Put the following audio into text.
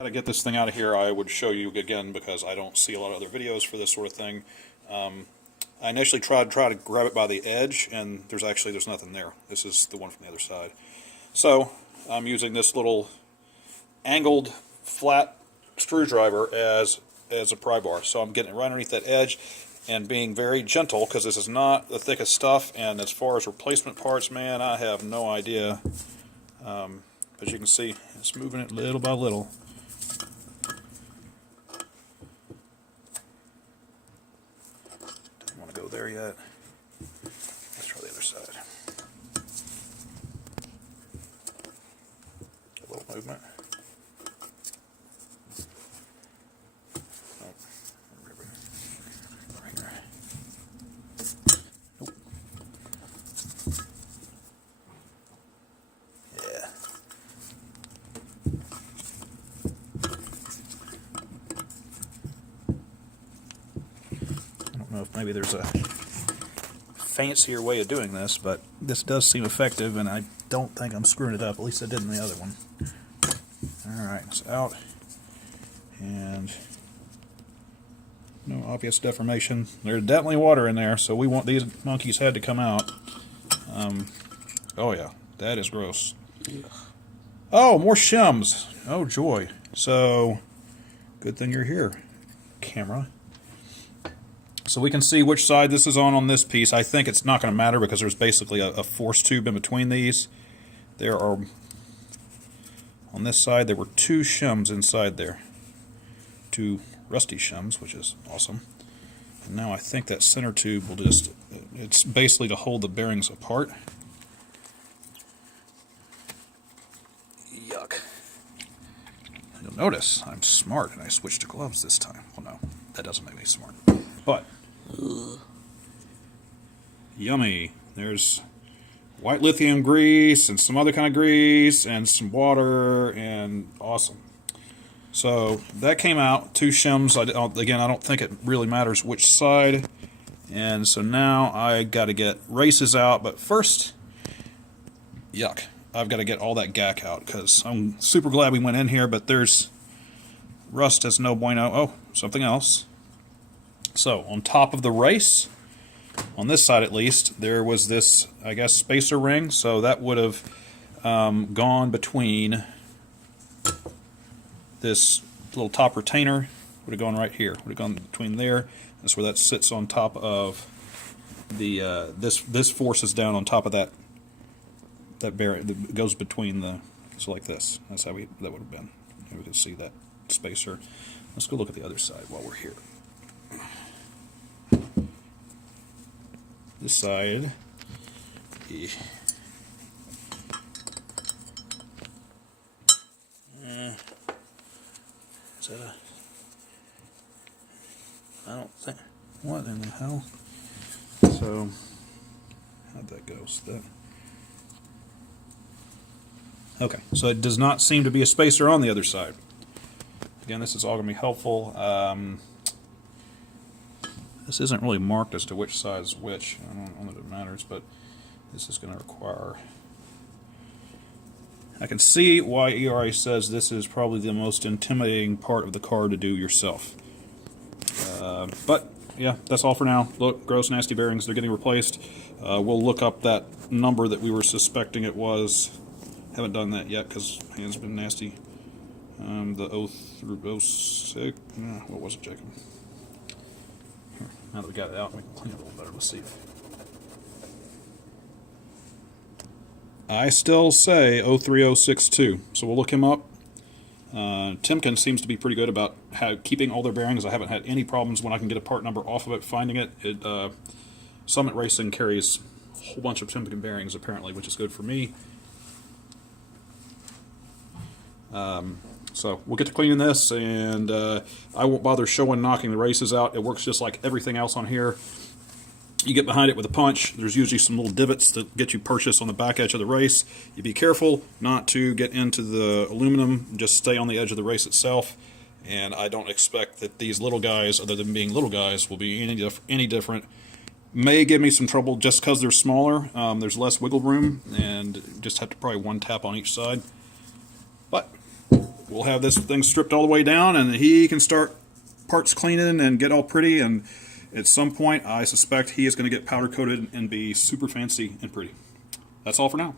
To get this thing out of here, I would show you again because I don't see a lot of other videos for this sort of thing. I initially tried to grab it by the edge, and there's nothing there. This is the one from the other side. So I'm using this little angled flat screwdriver as a pry bar. So I'm getting it right underneath that edge and being very gentle because this is not the thickest stuff. And as far as replacement parts, man, I have no idea. As you can see, it's moving it little by little. Don't want to go there yet. Let's try the other side. A little movement. I don't know if maybe there's a fancier way of doing this, but this does seem effective, and I don't think I'm screwing it up. At least I did in the other one. Alright, it's out. And no obvious deformation. There's definitely water in there, so these monkeys had to come out. Oh yeah, that is gross. Oh, more shims. Oh joy. So, good thing you're here, camera. So we can see which side this is on this piece. I think it's not going to matter because there's basically a force tube in between these. There are, on this side, there were 2 shims inside there. 2 rusty shims, which is awesome. And now I think that center tube will it's basically to hold the bearings apart. Yuck. You'll notice I'm smart and I switched to gloves this time. Well, no, that doesn't make me smart. But, yummy. There's white lithium grease and some other kind of grease and some water, and awesome. So that came out, 2 shims. Again, I don't think it really matters which side. And so now I got to get races out, but first, yuck, I've got to get all that gack out because I'm super glad we went in here, but there's rust as no bueno. Oh, something else. So on top of the race, on this side at least, there was this, I guess, spacer ring. So that would have gone between this little top retainer, would have gone right here, would have gone between there. That's where that sits on top of the this forces down on top of that bearing that goes between the, so like this. That's how that would have been. Here we can see that spacer. Let's go look at the other side while we're here. This side, is that a, I don't think, what in the hell? So, how'd that go? Okay, so it does not seem to be a spacer on the other side. Again, this is all going to be helpful. This isn't really marked as to which side is which. I don't know that it matters, but this is going to require... I can see why ERA says this is probably the most intimidating part of the car to do yourself. But, yeah, that's all for now. Look, gross, nasty bearings, they're getting replaced. We'll look up that number that we were suspecting it was. Haven't done that yet because hands have been nasty. The 06... what was it, Jacob? Now that we got it out, we can clean it a little better. Let's see. I still say 03062, so we'll look him up. Timken seems to be pretty good about keeping all their bearings. I haven't had any problems when I can get a part number off of it, finding it. Summit Racing carries a whole bunch of Timken bearings, apparently, which is good for me. So we'll get to cleaning this, and I won't bother knocking the races out. It works just like everything else on here. You get behind it with a punch. There's usually some little divots that get you purchased on the back edge of the race. You be careful not to get into the aluminum. Just stay on the edge of the race itself. And I don't expect that these little guys, other than being little guys, will be any different. May give me some trouble just because they're smaller. There's less wiggle room, and just have to probably one tap on each side. But we'll have this thing stripped all the way down, and he can start parts cleaning and get all pretty. And at some point, I suspect he is going to get powder coated and be super fancy and pretty. That's all for now.